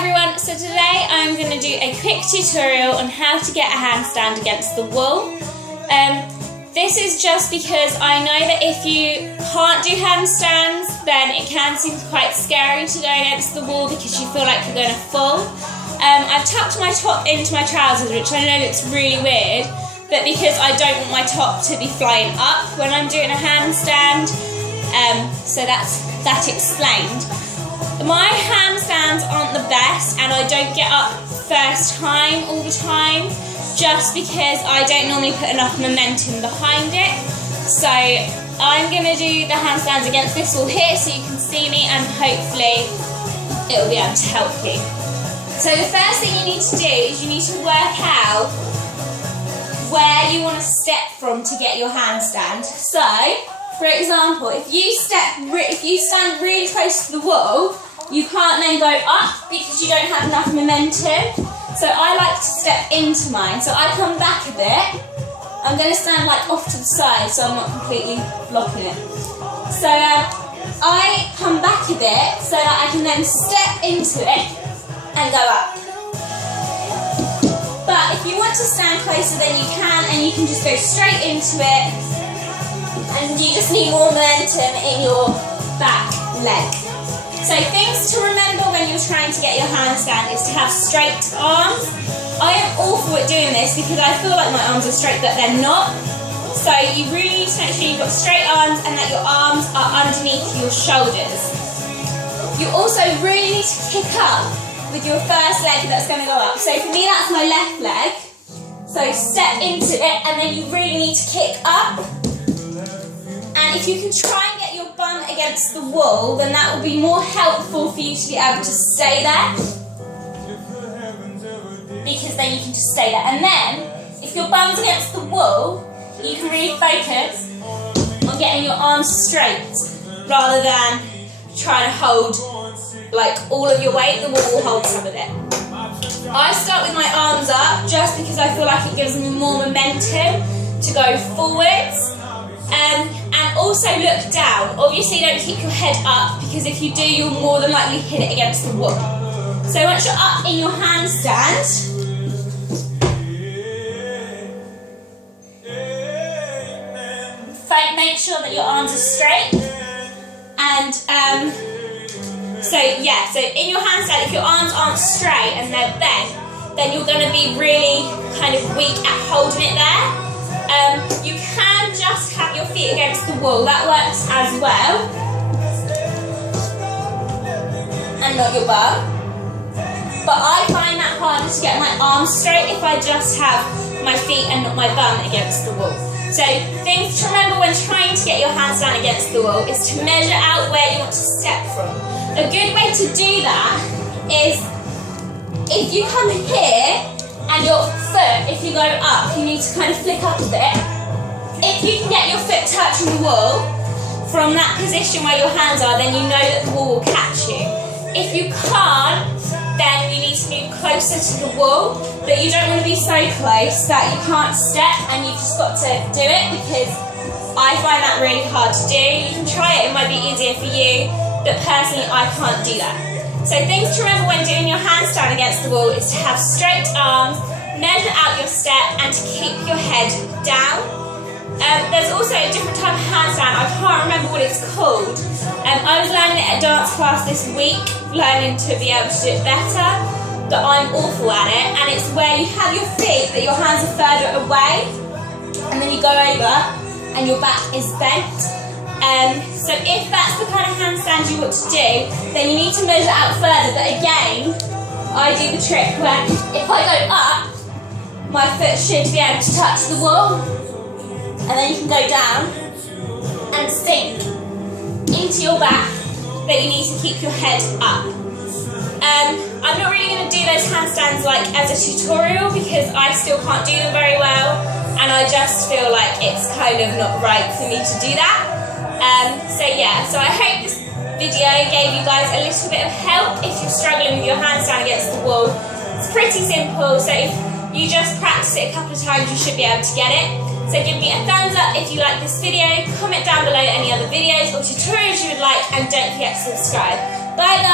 everyone, so today I'm going to do a quick tutorial on how to get a handstand against the wall. This is just because I know that if you can't do handstands, then it can seem quite scary to go against the wall because you feel like you're going to fall. I've tucked my top into my trousers, which I know looks really weird, but because I don't want my top to be flying up when I'm doing a handstand, so that's that explained. My handstands aren't the best and I don't get up first time all the time just because I don't normally put enough momentum behind it. So I'm going to do the handstands against this wall here so you can see me and hopefully it will be able to help you. So the first thing you need to do is you need to work out where you want to step from to get your handstand. So, for example, if you stand really close to the wall, you can't then go up because you don't have enough momentum. So I like to step into mine. So I come back a bit. I'm going to stand like off to the side so I'm not completely blocking it. So I come back a bit so that I can then step into it and go up. But if you want to stand closer then you can, and you can just go straight into it, and you just need more momentum in your back leg. So things to remember when you're trying to get your handstand is to have straight arms. I am awful at doing this because I feel like my arms are straight but they're not. So you really need to make sure you've got straight arms and that your arms are underneath your shoulders. You also really need to kick up with your first leg that's going to go up. So for me that's my left leg. So step into it and then you really need to kick up. And if you can try and get your bum against the wall, then that will be more helpful for you to be able to stay there. Because then you can just stay there. And then, if your bum's against the wall, you can really focus on getting your arms straight rather than trying to hold like all of your weight. The wall will hold some of it. I start with my arms up just because I feel like it gives me more momentum to go forwards. And also look down. Obviously don't keep your head up because if you do you'll more than likely hit it against the wall. So once you're up in your handstand, make sure that your arms are straight. And so in your handstand, if your arms aren't straight and they're bent, then you're going to be really kind of weak at holding it there. You can just have your feet against the wall, that works as well, and not your bum. But I find that harder to get my arms straight if I just have my feet and not my bum against the wall. So things to remember when trying to get your handstand against the wall is to measure out where you want to step from. A good way to do that is if you come here and your foot, if you go up, you need to kind of flick up a bit. If you can get your foot touching the wall from that position where your hands are, then you know that the wall will catch you. If you can't, then you need to move closer to the wall, but you don't want to be so close that you can't step and you've just got to do it, because I find that really hard to do. You can try it, it might be easier for you, but personally I can't do that. So things to remember when doing your handstand against the wall is to have straight arms, measure out your step, and to keep your head down. There's also a different type of handstand, I can't remember what it's called. I was learning it at dance class this week, learning to be able to do it better, but I'm awful at it. And it's where you have your feet, but your hands are further away, and then you go over and your back is bent. So if that's the kind of handstand you want to do, then you need to measure out further. But again, I do the trick where if I go up, my foot should be able to touch the wall, and then you can go down and sink into your back, but you need to keep your head up. I'm not really going to do those handstands like as a tutorial because I still can't do them very well, and I just feel like it's kind of not right for me to do that. So I hope this video gave you guys a little bit of help if you're struggling with your handstand against the wall. It's pretty simple, so if you just practice it a couple of times you should be able to get it. So give me a thumbs up if you like this video, comment down below any other videos or tutorials you would like, and don't forget to subscribe. Bye guys!